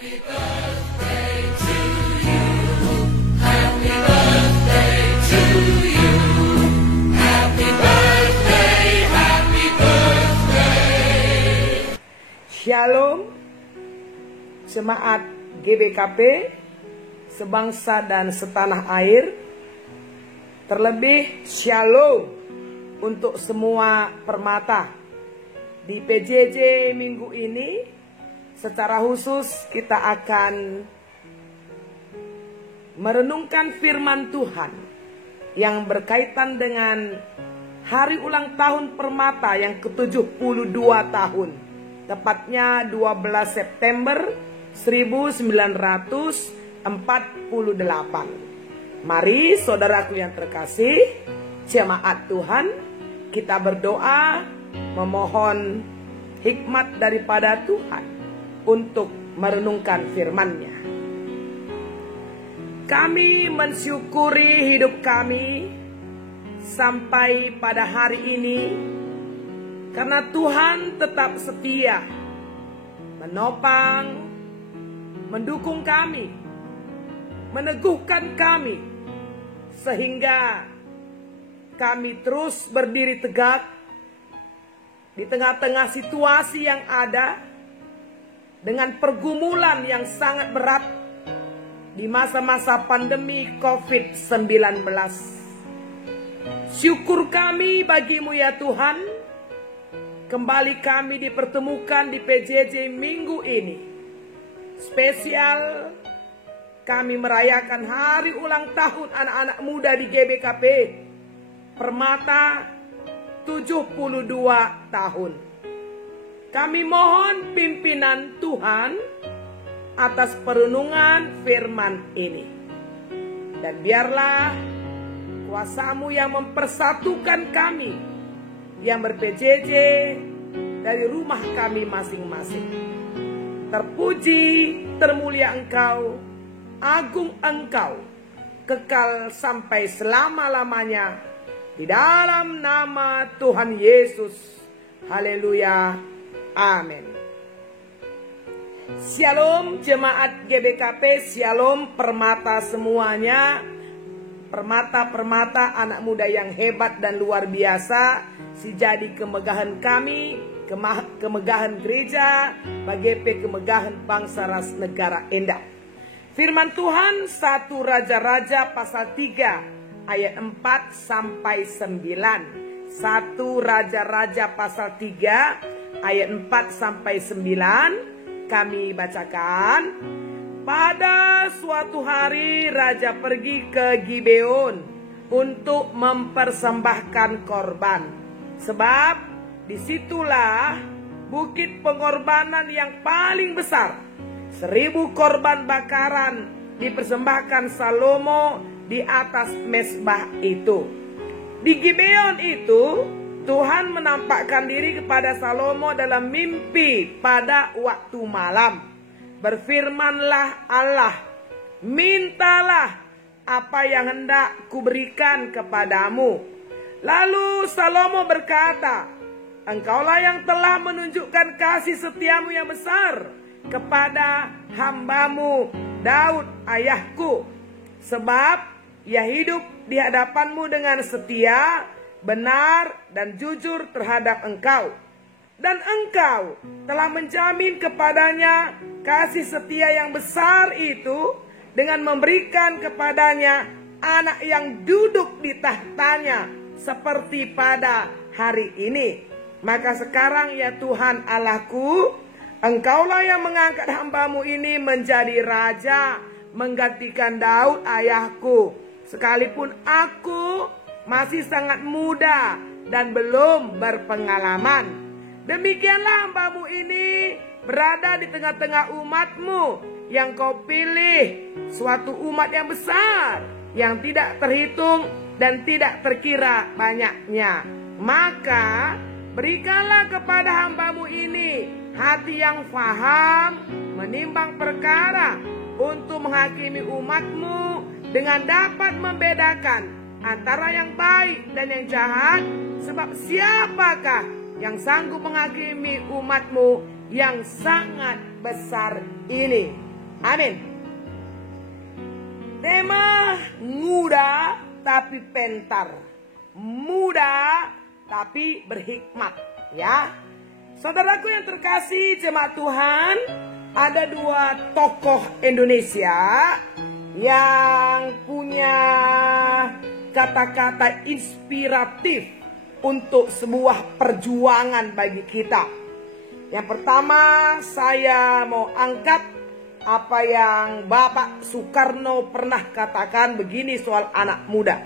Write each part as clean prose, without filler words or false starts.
Shalom, jemaat GBKP, sebangsa dan setanah air. Terlebih shalom untuk semua permata. Di PJJ minggu ini, secara khusus kita akan merenungkan firman Tuhan yang berkaitan dengan hari ulang tahun permata yang ke-72 tahun. Tepatnya 12 September 1948. Mari saudaraku yang terkasih, jemaat Tuhan, kita berdoa memohon hikmat daripada Tuhan untuk merenungkan firman-Nya. Kami mensyukuri hidup kami sampai pada hari ini, karena Tuhan tetap setia menopang, mendukung kami, meneguhkan kami, sehingga kami terus berdiri tegak di tengah-tengah situasi yang ada, dengan pergumulan yang sangat berat di masa-masa pandemi COVID-19. Syukur kami bagimu ya Tuhan. Kembali kami dipertemukan di PJJ minggu ini. Spesial kami merayakan hari ulang tahun anak-anak muda di GBKP Permata 72 tahun. Kami mohon pimpinan Tuhan atas perenungan firman ini. Dan biarlah kuasa-Mu yang mempersatukan kami yang ber-PJJ dari rumah kami masing-masing. Terpuji, termulia Engkau, agung Engkau, kekal sampai selama-lamanya, di dalam nama Tuhan Yesus. Haleluya, amin. Shalom jemaat GBKP, shalom permata semuanya. Permata-permata anak muda yang hebat dan luar biasa, si jadi kemegahan kami, kemegahan gereja, BGP kemegahan bangsa ras negara Endah. Firman Tuhan 1 Raja-Raja pasal 3 ayat 4 sampai 9. 1 Raja-Raja pasal 3 ayat 4 sampai 9 kami bacakan. Pada suatu hari raja pergi ke Gibeon untuk mempersembahkan korban, sebab disitulah bukit pengorbanan yang paling besar. 1000 korban bakaran dipersembahkan Salomo di atas mezbah itu. Di Gibeon itu Tuhan menampakkan diri kepada Salomo dalam mimpi pada waktu malam. Berfirmanlah Allah, mintalah apa yang hendak kuberikan kepadamu. Lalu Salomo berkata, engkaulah yang telah menunjukkan kasih setiamu yang besar kepada hambamu Daud ayahku. Sebab ia hidup di hadapanmu dengan setia, benar dan jujur terhadap engkau. Dan engkau telah menjamin kepadanya kasih setia yang besar itu dengan memberikan kepadanya anak yang duduk di tahtanya seperti pada hari ini. Maka sekarang ya Tuhan Allahku, engkaulah yang mengangkat hambamu ini menjadi raja menggantikan Daud ayahku. Sekalipun aku masih sangat muda dan belum berpengalaman. Demikianlah hambamu ini berada di tengah-tengah umatmu yang kau pilih, suatu umat yang besar, yang tidak terhitung dan tidak terkira banyaknya. Maka berikanlah kepada hambamu ini hati yang faham menimbang perkara, untuk menghakimi umatmu dengan dapat membedakan antara yang baik dan yang jahat. Sebab siapakah yang sanggup menghakimi umatmu yang sangat besar ini? Amin. Tema muda tapi pintar, muda tapi berhikmat, ya. Saudaraku yang terkasih jemaat Tuhan, ada dua tokoh Indonesia yang punya kata-kata inspiratif untuk sebuah perjuangan bagi kita. Yang pertama, saya mau angkat apa yang Bapak Soekarno pernah katakan begini soal anak muda.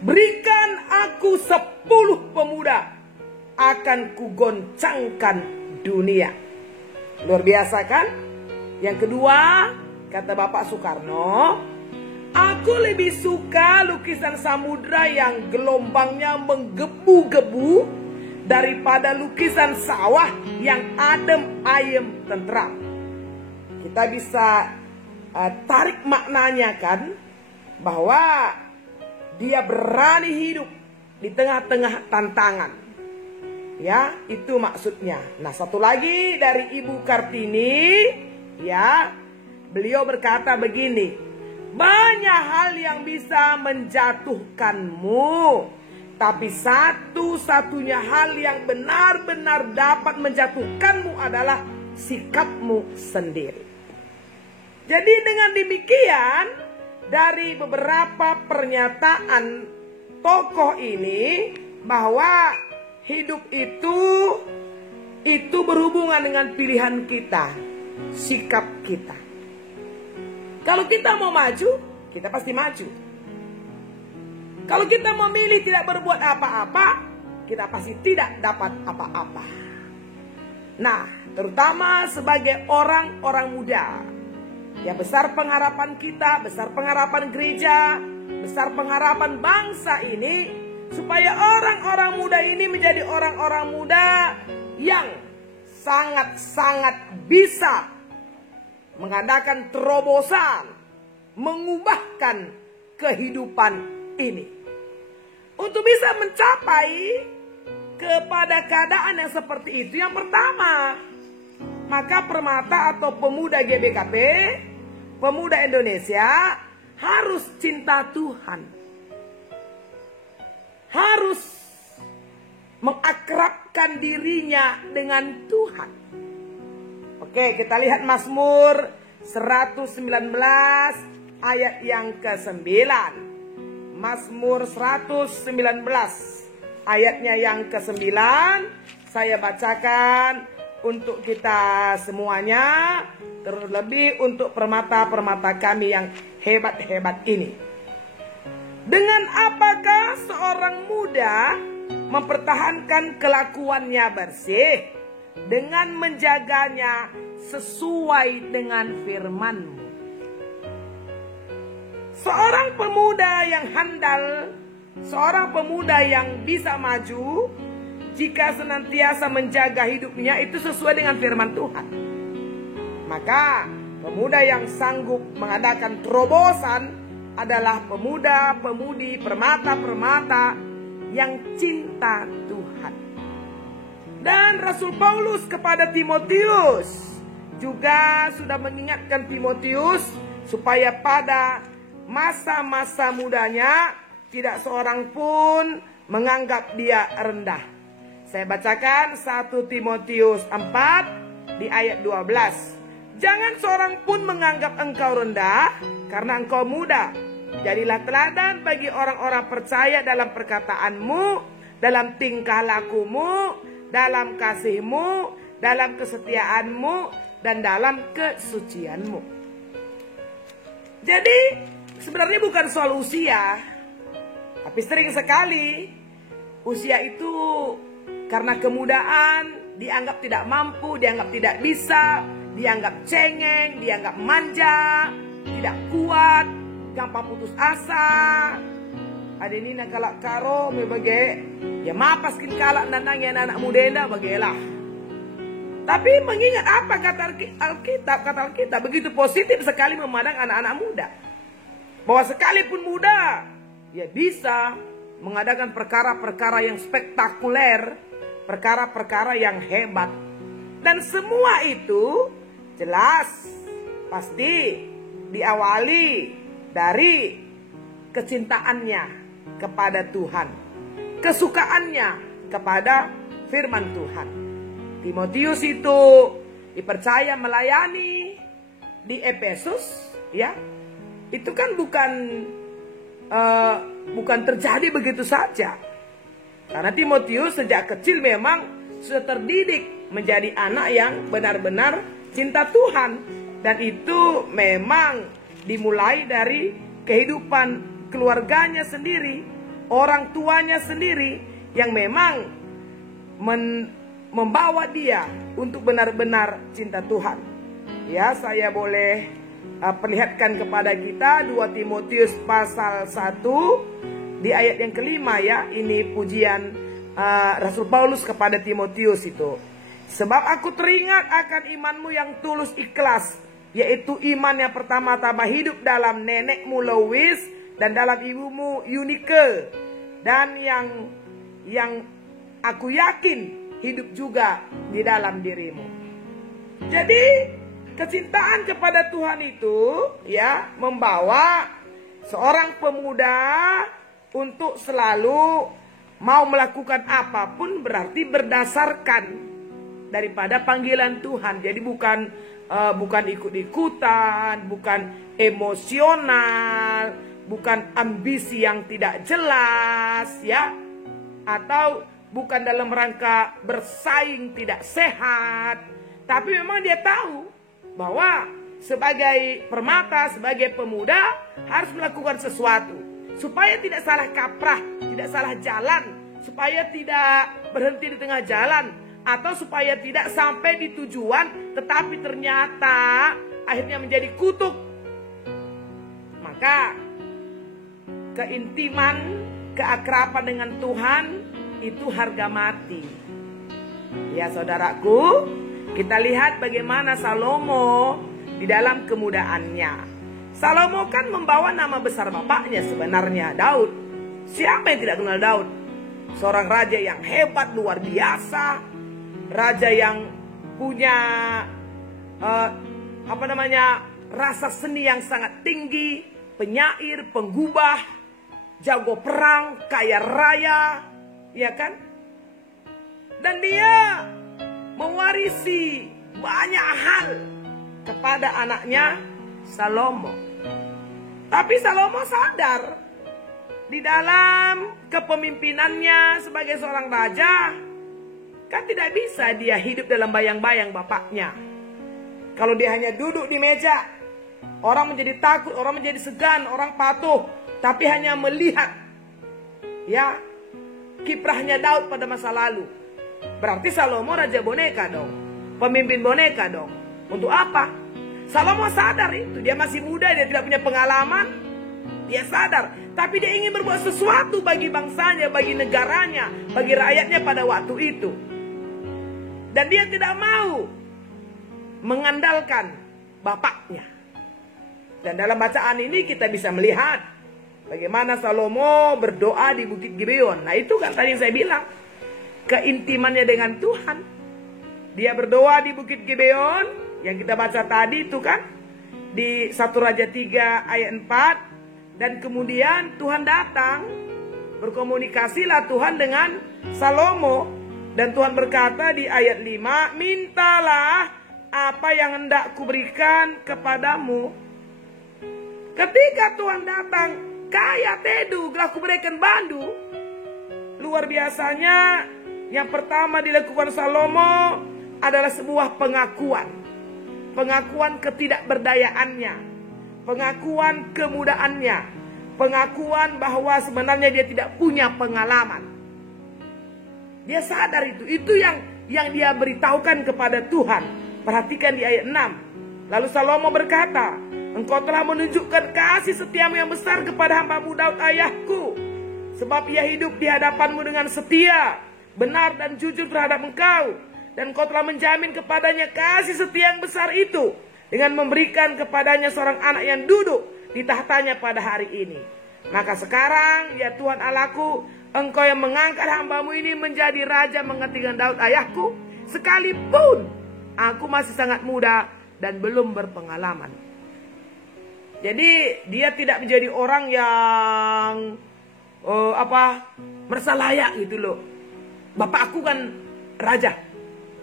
Berikan aku 10 pemuda, akan kugoncangkan dunia. Luar biasa kan? Yang kedua, kata Bapak Soekarno, aku lebih suka lukisan samudra yang gelombangnya menggebu-gebu daripada lukisan sawah yang adem ayem tentram. Kita bisa tarik maknanya kan, bahwa dia berani hidup di tengah-tengah tantangan. Ya, itu maksudnya. Nah, satu lagi dari Ibu Kartini, ya, beliau berkata begini, banyak hal yang bisa menjatuhkanmu, tapi satu-satunya hal yang benar-benar dapat menjatuhkanmu adalah sikapmu sendiri. Jadi dengan demikian, dari beberapa pernyataan tokoh ini, bahwa hidup itu berhubungan dengan pilihan kita, sikap kita. Kalau kita mau maju, kita pasti maju. Kalau kita memilih tidak berbuat apa-apa, kita pasti tidak dapat apa-apa. Nah, terutama sebagai orang-orang muda, ya besar pengharapan kita, besar pengharapan gereja, besar pengharapan bangsa ini, supaya orang-orang muda ini menjadi orang-orang muda yang sangat-sangat bisa mengadakan terobosan, mengubahkan kehidupan ini. Untuk bisa mencapai kepada keadaan yang seperti itu, yang pertama, maka permata atau pemuda GBKP, pemuda Indonesia harus cinta Tuhan. Harus mengakrabkan dirinya dengan Tuhan. Oke, kita lihat Mazmur 119 ayat yang ke-9. Mazmur 119 ayatnya yang ke-9. Saya bacakan untuk kita semuanya, terlebih untuk permata-permata kami yang hebat-hebat ini. Dengan apakah seorang muda mempertahankan kelakuannya bersih? Dengan menjaganya sesuai dengan firman-Mu. Seorang pemuda yang handal, seorang pemuda yang bisa maju, jika senantiasa menjaga hidupnya itu sesuai dengan firman Tuhan. Maka pemuda yang sanggup mengadakan terobosan adalah pemuda-pemudi, permata-permata yang cinta Tuhan. Dan Rasul Paulus kepada Timotius juga sudah mengingatkan Timotius supaya pada masa-masa mudanya tidak seorang pun menganggap dia rendah. Saya bacakan 1 Timotius 4 di ayat 12. Jangan seorang pun menganggap engkau rendah karena engkau muda. Jadilah teladan bagi orang-orang percaya dalam perkataanmu, dalam tingkah lakumu, dalam kasihmu, dalam kesetiaanmu, dan dalam kesucianmu. Jadi sebenarnya bukan soal usia, tapi sering sekali usia itu karena kemudaan dianggap tidak mampu, dianggap tidak bisa, dianggap cengeng, dianggap manja, tidak kuat, gampang putus asa. Ada ini nak kalak karo mebagai ya mapas kin kalak nanang ya anak muda enda bagailah. Tapi mengingat apa kata Alkitab begitu positif sekali memandang anak-anak muda. Bahwa sekalipun muda ya bisa mengadakan perkara-perkara yang spektakuler, perkara-perkara yang hebat. Dan semua itu jelas pasti diawali dari kecintaannya kepada Tuhan, kesukaannya kepada firman Tuhan. Timotius itu dipercaya melayani di Efesus, ya. Itu kan bukan terjadi begitu saja. Karena Timotius sejak kecil memang sudah terdidik menjadi anak yang benar-benar cinta Tuhan. Dan itu memang dimulai dari kehidupan keluarganya sendiri, orang tuanya sendiri yang memang membawa dia untuk benar-benar cinta Tuhan. Ya, saya boleh perlihatkan kepada kita 2 Timotius pasal 1 di ayat yang kelima, ya. Ini pujian Rasul Paulus kepada Timotius itu. Sebab aku teringat akan imanmu yang tulus ikhlas, yaitu iman yang pertama-tama hidup dalam nenekmu Lois dan dalam ibumu Eunike, dan yang aku yakin hidup juga di dalam dirimu. Jadi kecintaan kepada Tuhan itu, ya, membawa seorang pemuda untuk selalu mau melakukan apapun berarti berdasarkan daripada panggilan Tuhan. Jadi bukan ikut-ikutan, bukan emosional, bukan ambisi yang tidak jelas, ya, atau bukan dalam rangka bersaing tidak sehat. Tapi memang dia tahu bahwa sebagai permata, sebagai pemuda harus melakukan sesuatu supaya tidak salah kaprah, tidak salah jalan, supaya tidak berhenti di tengah jalan, atau supaya tidak sampai di tujuan tetapi ternyata akhirnya menjadi kutuk. Maka keintiman, keakraban dengan Tuhan itu harga mati. Ya saudaraku, kita lihat bagaimana Salomo di dalam kemudaannya. Salomo kan membawa nama besar bapaknya sebenarnya, Daud. Siapa yang tidak kenal Daud? Seorang raja yang hebat, luar biasa. Raja yang punya rasa seni yang sangat tinggi, penyair, penggubah, jago perang, kaya raya, ya kan? Dan dia mewarisi banyak hal kepada anaknya Salomo. Tapi Salomo sadar di dalam kepemimpinannya sebagai seorang raja, kan tidak bisa dia hidup dalam bayang-bayang bapaknya. Kalau dia hanya duduk di meja, orang menjadi takut, orang menjadi segan, orang patuh. Tapi hanya melihat, ya, kiprahnya Daud pada masa lalu. Berarti Salomo raja boneka dong, pemimpin boneka dong. Untuk apa? Salomo sadar itu, dia masih muda, dia tidak punya pengalaman. Dia sadar, tapi dia ingin berbuat sesuatu bagi bangsanya, bagi negaranya, bagi rakyatnya pada waktu itu. Dan dia tidak mau mengandalkan bapaknya. Dan dalam bacaan ini kita bisa melihat bagaimana Salomo berdoa di Bukit Gibeon. Nah itu kan tadi yang saya bilang, keintimannya dengan Tuhan. Dia berdoa di Bukit Gibeon yang kita baca tadi itu kan, di 1 Raja 3 ayat 4. Dan kemudian Tuhan datang, berkomunikasilah Tuhan dengan Salomo. Dan Tuhan berkata di ayat 5, mintalah apa yang hendak kuberikan kepadamu. Ketika Tuhan datang, kaya tedu, gelah kuberikan bandu. Luar biasanya, yang pertama dilakukan Salomo adalah sebuah pengakuan. Pengakuan ketidakberdayaannya, pengakuan kemudaannya, pengakuan bahwa sebenarnya dia tidak punya pengalaman. Dia sadar itu yang dia beritahukan kepada Tuhan. Perhatikan di ayat 6. Lalu Salomo berkata, engkau telah menunjukkan kasih setiamu yang besar kepada hamba-Mu Daud ayahku, sebab ia hidup di hadapan-Mu dengan setia, benar dan jujur terhadap engkau. Dan kau telah menjamin kepadanya kasih setia yang besar itu dengan memberikan kepadanya seorang anak yang duduk di tahtanya pada hari ini. Maka sekarang, ya Tuhan Allahku, engkau yang mengangkat hamba-Mu ini menjadi raja menggantikan Daud ayahku, sekalipun aku masih sangat muda dan belum berpengalaman. Jadi dia tidak menjadi orang yang merasa layak gitu loh. Bapak aku kan raja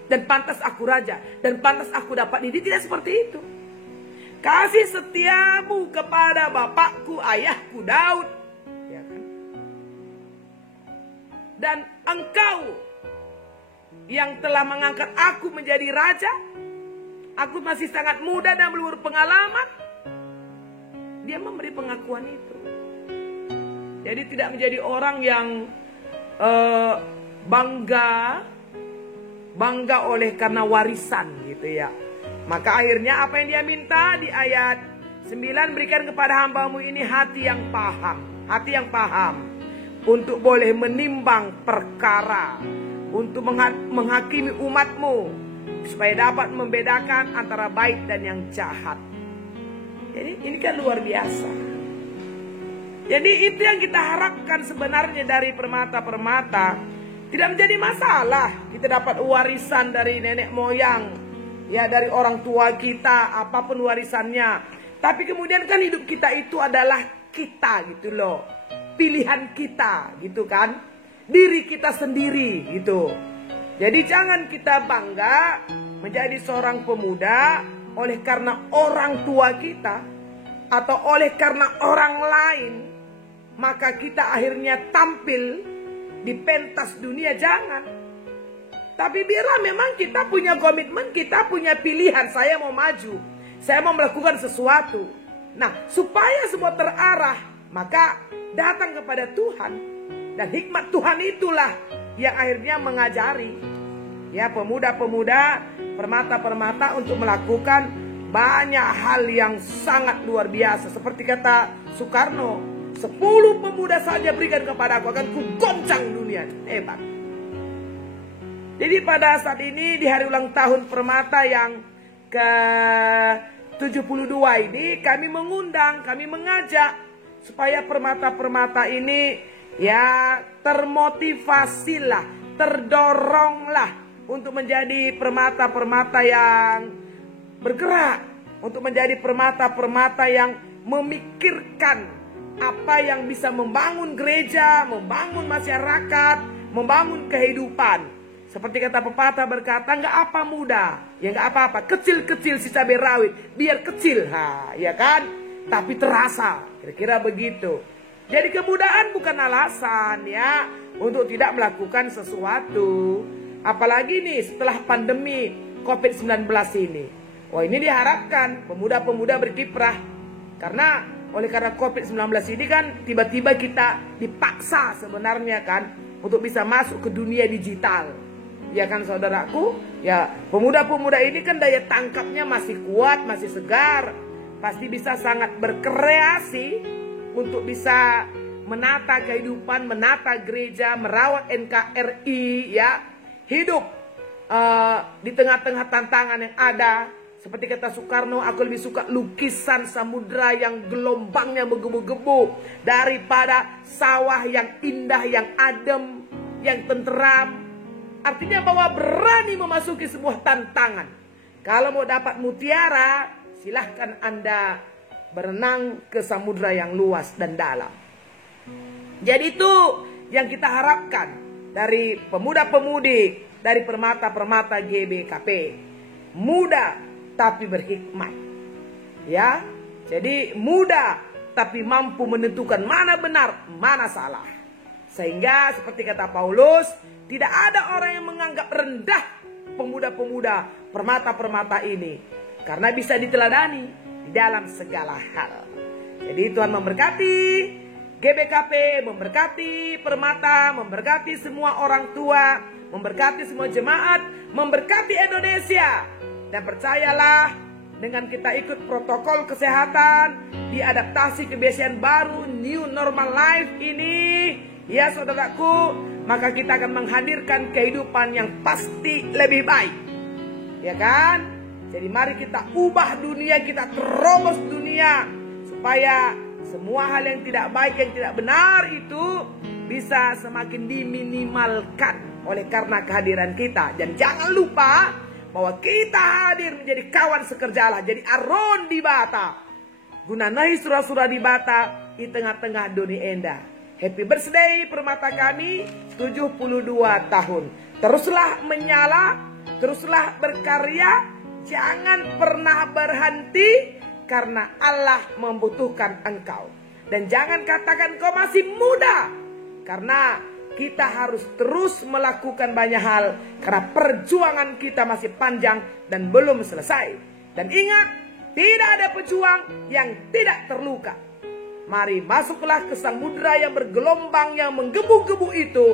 dan pantas aku raja dan pantas aku dapat ini. Tidak seperti itu. Kasih setiamu kepada bapakku, ayahku Daud, ya kan? Dan engkau yang telah mengangkat aku menjadi raja, aku masih sangat muda dan belum berpengalaman. Dia memberi pengakuan itu. Jadi tidak menjadi orang yang bangga oleh karena warisan gitu ya. Maka akhirnya apa yang dia minta di ayat 9, berikan kepada hambamu ini hati yang paham untuk boleh menimbang perkara, untuk menghakimi umatmu, supaya dapat membedakan antara baik dan yang jahat. Jadi ini kan luar biasa. Jadi itu yang kita harapkan sebenarnya dari permata-permata. Tidak menjadi masalah kita dapat warisan dari nenek moyang, ya dari orang tua kita, apapun warisannya. Tapi kemudian kan hidup kita itu adalah kita gitu loh. Pilihan kita gitu kan. Diri kita sendiri gitu. Jadi jangan kita bangga menjadi seorang pemuda oleh karena orang tua kita atau oleh karena orang lain. Maka kita akhirnya tampil di pentas dunia, jangan. Tapi biarlah memang kita punya komitmen, kita punya pilihan. Saya mau maju, saya mau melakukan sesuatu. Nah, supaya semua terarah, maka datang kepada Tuhan. Dan hikmat Tuhan itulah yang akhirnya mengajari ya pemuda-pemuda, permata-permata untuk melakukan banyak hal yang sangat luar biasa. Seperti kata Soekarno, 10 pemuda saja berikan kepada aku, akan kugoncang dunia. Hebat. Jadi pada saat ini di hari ulang tahun Permata yang ke-72 ini, kami mengundang, kami mengajak supaya permata-permata ini ya termotivasilah, terdoronglah untuk menjadi permata-permata yang bergerak, untuk menjadi permata-permata yang memikirkan apa yang bisa membangun gereja, membangun masyarakat, membangun kehidupan. Seperti kata pepatah berkata, nggak apa muda, ya nggak apa-apa, kecil-kecil si cabai rawit, biar kecil, ya kan? Tapi terasa, kira-kira begitu. Jadi kemudaan bukan alasan ya untuk tidak melakukan sesuatu. Apalagi nih setelah pandemi COVID-19 ini. Wah, ini diharapkan pemuda-pemuda berkiprah. Karena oleh karena COVID-19 ini kan tiba-tiba kita dipaksa sebenarnya kan untuk bisa masuk ke dunia digital. Ya kan saudaraku, ya pemuda-pemuda ini kan daya tangkapnya masih kuat, masih segar. Pasti bisa sangat berkreasi untuk bisa menata kehidupan, menata gereja, merawat NKRI ya. Hidup di tengah-tengah tantangan yang ada. Seperti kata Soekarno, aku lebih suka lukisan samudra yang gelombangnya menggebu-gebu daripada sawah yang indah, yang adem, yang tenteram. Artinya bahwa berani memasuki sebuah tantangan. Kalau mau dapat mutiara, silahkan Anda berenang ke samudra yang luas dan dalam. Jadi itu yang kita harapkan dari pemuda-pemudi, dari permata-permata GBKP. Muda tapi berhikmat. Ya. Jadi muda tapi mampu menentukan mana benar, mana salah. Sehingga seperti kata Paulus, tidak ada orang yang menganggap rendah pemuda-pemuda, permata-permata ini. Karena bisa diteladani di dalam segala hal. Jadi Tuhan memberkati GBKP, memberkati permata, memberkati semua orang tua, memberkati semua jemaat, memberkati Indonesia. Dan percayalah, dengan kita ikut protokol kesehatan, diadaptasi kebiasaan baru, new normal life ini, ya saudaraku, maka kita akan menghadirkan kehidupan yang pasti lebih baik. Ya kan? Jadi mari kita ubah dunia, kita terobos dunia, supaya semua hal yang tidak baik, yang tidak benar itu bisa semakin diminimalkan oleh karena kehadiran kita. Dan jangan lupa bahwa kita hadir menjadi kawan sekerja Allah, jadi aron di bata. Guna nahi surah-surah di bata di tengah-tengah dunia enda. Happy birthday permata kami 72 tahun. Teruslah menyala, teruslah berkarya, jangan pernah berhenti karena Allah membutuhkan engkau. Dan jangan katakan kau masih muda, karena kita harus terus melakukan banyak hal karena perjuangan kita masih panjang dan belum selesai. Dan ingat, tidak ada pejuang yang tidak terluka. Mari masuklah ke samudera yang bergelombang yang menggebu-gebu itu,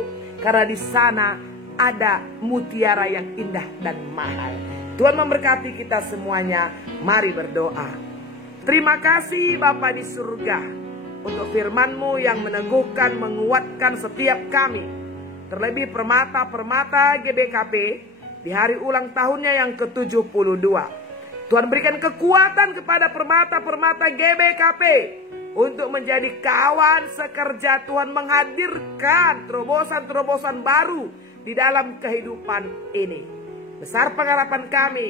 karena di sana ada mutiara yang indah dan mahal. Tuhan memberkati kita semuanya. Mari berdoa. Terima kasih Bapa di surga untuk firman-Mu yang meneguhkan, menguatkan setiap kami. Terlebih permata-permata GBKP di hari ulang tahunnya yang ke-72. Tuhan berikan kekuatan kepada permata-permata GBKP untuk menjadi kawan sekerja. Tuhan menghadirkan terobosan-terobosan baru di dalam kehidupan ini. Besar pengharapan kami,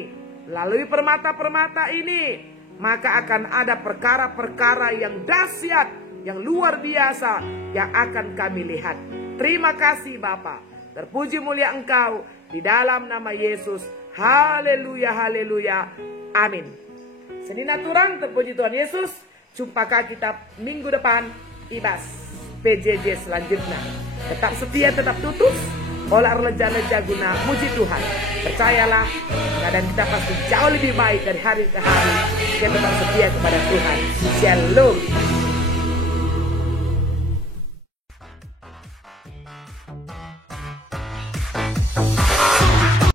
melalui permata-permata ini, maka akan ada perkara-perkara yang dahsyat, yang luar biasa yang akan kami lihat. Terima kasih Bapa. Terpuji mulia Engkau di dalam nama Yesus. Haleluya, haleluya. Amin. Senin aturang, terpuji Tuhan Yesus. Jumpakah kita minggu depan ibas PJJ selanjutnya. Tetap setia, tetap tutus. Olah leja-leja guna muji Tuhan. Percayalah, keadaan kita pasti jauh lebih baik dari hari ke hari. Kita tetap setia kepada Tuhan. Shalom.